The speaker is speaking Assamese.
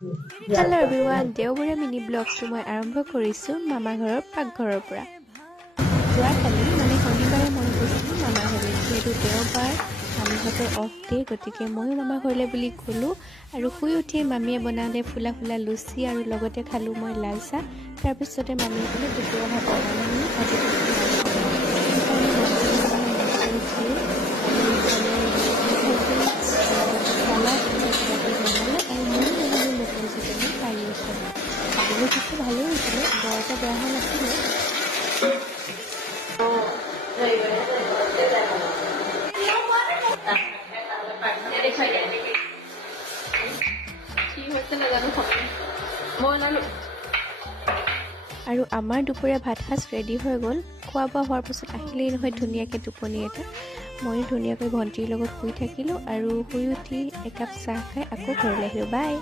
Hello everyone, দেওবৰীয়া মিনি ব্লগটো মই আৰম্ভ কৰিছোঁ মামা ঘৰৰ পাকঘৰৰ পৰা। যোৱাকালি মানে শনিবাৰে মই গৈছিলোঁ মামা ঘৰলৈ। যিহেতু দেওবাৰ মামীহঁতৰ অফ ডে, গতিকে ময়ো মামা ঘৰলৈ বুলি গ'লোঁ আৰু শুই উঠিয়ে মামীয়ে বনালে ফুলা ফুলা লুচি আৰু লগতে খালোঁ মই লাল চাহ। তাৰপিছতে মামীয়ে ক'লে দুপৰীয়া ভাত বনালে আজি ভালেই হৈছিলে, বৰ এটা বেয়া হোৱা নাছিলে। আৰু আমাৰ দুপৰীয়া ভাত সাজ ৰেডি হৈ গ'ল। খোৱা বোৱা হোৱাৰ পাছত আহিলেই নহয় ধুনীয়াকৈ টোপনি এটা। ময়ো ধুনীয়াকৈ ভণ্টিৰ লগত শুই থাকিলোঁ আৰু শুই উঠি একাপ চাহ খাই আকৌ ঘৰলৈ আহিলোঁ। বাই।